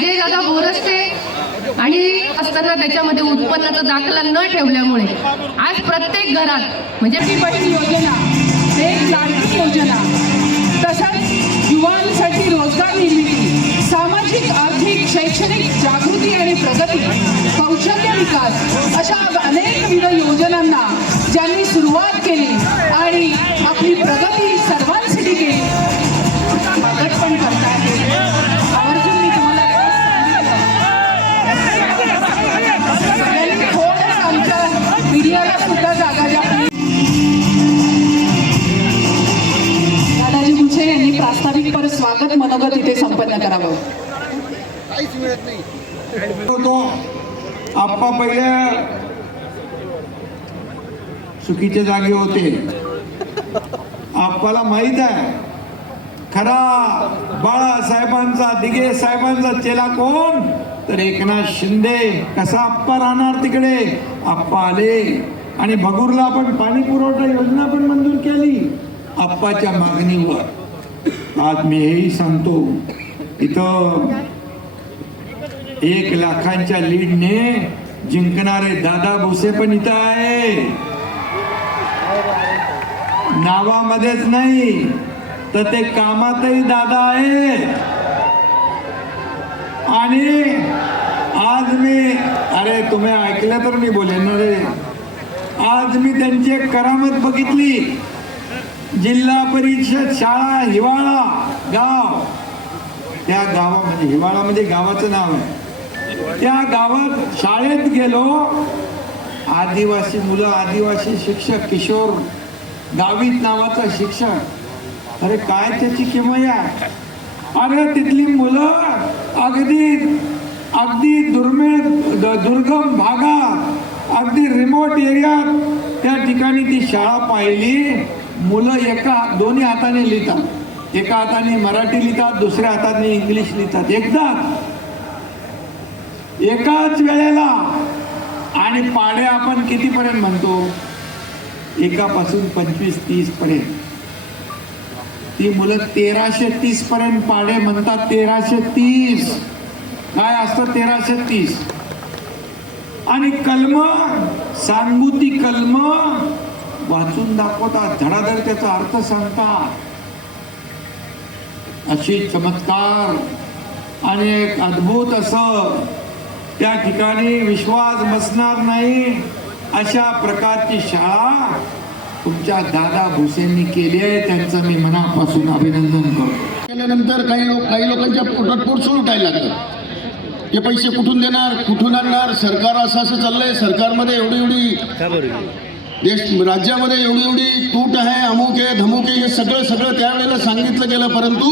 अजय दादा बोरसते आणि असताना त्याच्यामध्ये उत्पन्नाचा दाखला न ठेवल्यामुळे आज प्रत्येक घरात म्हणजे ती बहीण योजना एक लाडकी योजना तसंच युवांसाठी रोजगार निर्मिती सामाजिक आर्थिक शैक्षणिक जागृती आणि प्रगती कौशल्य विकास अशा स्वागत मनोगत इथे संपन्न करावं. होतो आप्पा पहिल्या चुकीच्या जागी होते. आप्पाला माहीत आहे खरा बाळासाहेबांचा दिगे साहेबांचा चेला कोण? तर एकनाथ शिंदे. कसा आप्पा राहणार तिकडे? आप्पा आले. आणि भगूरला आपण पाणी पुरवठा योजना पण मंजूर केली. आप्पाच्या मागणीवर. आज मी हेही सांगतो इथं एक लाखांच्या लीडने जिंकणारे दादा भुसे पण इथं आहे. नावामध्येच नाही तर ते कामातही दादा आहे आणि आज मी अरे तुम्ही ऐकलं तर मी बोलेन रे. आज मी त्यांची एक करामत बघितली. जिल्हा परिषद शाळा हिवाळा गाव. त्या गावामध्ये हिवाळा म्हणजे गावाचं नाव आहे. त्या गावात शाळेत गेलो. आदिवासी मुलं आदिवासी शिक्षक किशोर गावित नावाचा शिक्षक. अरे काय त्याची किमया? अरे तिथली मुलं अगदी अगदी दुर्मिळ द- दुर्गम भागात अगदी रिमोट एरियात त्या ठिकाणी ती शाळा पाहिली. मुलं एका दोन्ही हाताने लिहितात. एका हाताने मराठी लिहितात दुसऱ्या हाताने इंग्लिश लिहितात. एकदा एकाच वेळेला आणि पाडे आपण कितीपर्यंत म्हणतो? एकापासून पंचवीस तीस पर्यंत ती मुलं तेराशे तीस पर्यंत पाडे म्हणतात तेराशे तीस. काय असतं तेराशे तीस? आणि कलम सांगूती कलम वाचून दाखवतात. धडाधड त्याचा अर्थ सांगतात. अशी चमत्कार आणि एक अद्भुत असं त्या ठिकाणी विश्वास बसणार नाही अशा प्रकारची शाळा तुमच्या दादा भुसेंनी केली आहे. त्यांचं मी मनापासून अभिनंदन करतो. केल्यानंतर काही लोक काही लोकांच्या पोटात पोटसून उठायला लागलं हे पैसे कुठून देणार कुठून आणणार? सरकार असं असं चाललंय. सरकारमध्ये एवढी एवढी देश राज्यामध्ये एवढी एवढी तूट आहे अमुक आहे धमुक आहे हे सगळं सगळं त्यावेळेला सांगितलं गेलं. परंतु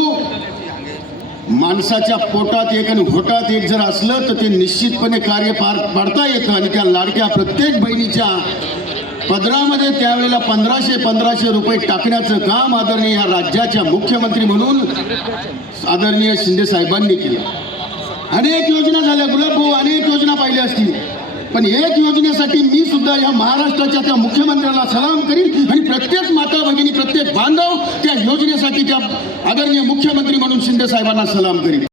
माणसाच्या पोटात एक आणि घोटात एक जर असलं तर ते निश्चितपणे कार्य पार पाडता येतं. आणि त्या लाडक्या प्रत्येक बहिणीच्या पदरामध्ये त्यावेळेला पंधराशे पंधराशे रुपये टाकण्याचं काम आदरणीय या राज्याच्या मुख्यमंत्री म्हणून आदरणीय शिंदे साहेबांनी केलं. अनेक योजना झाल्या. गुलाब भाऊ अनेक योजना पाहिल्या असतील. पण एक योजनेसाठी मी सुद्धा या महाराष्ट्राच्या त्या मुख्यमंत्र्याला सलाम करीन आणि प्रत्येक माता भगिनी प्रत्येक बांधव त्या योजनेसाठी त्या आदरणीय मुख्यमंत्री म्हणून शिंदे साहेबांना सलाम करीन.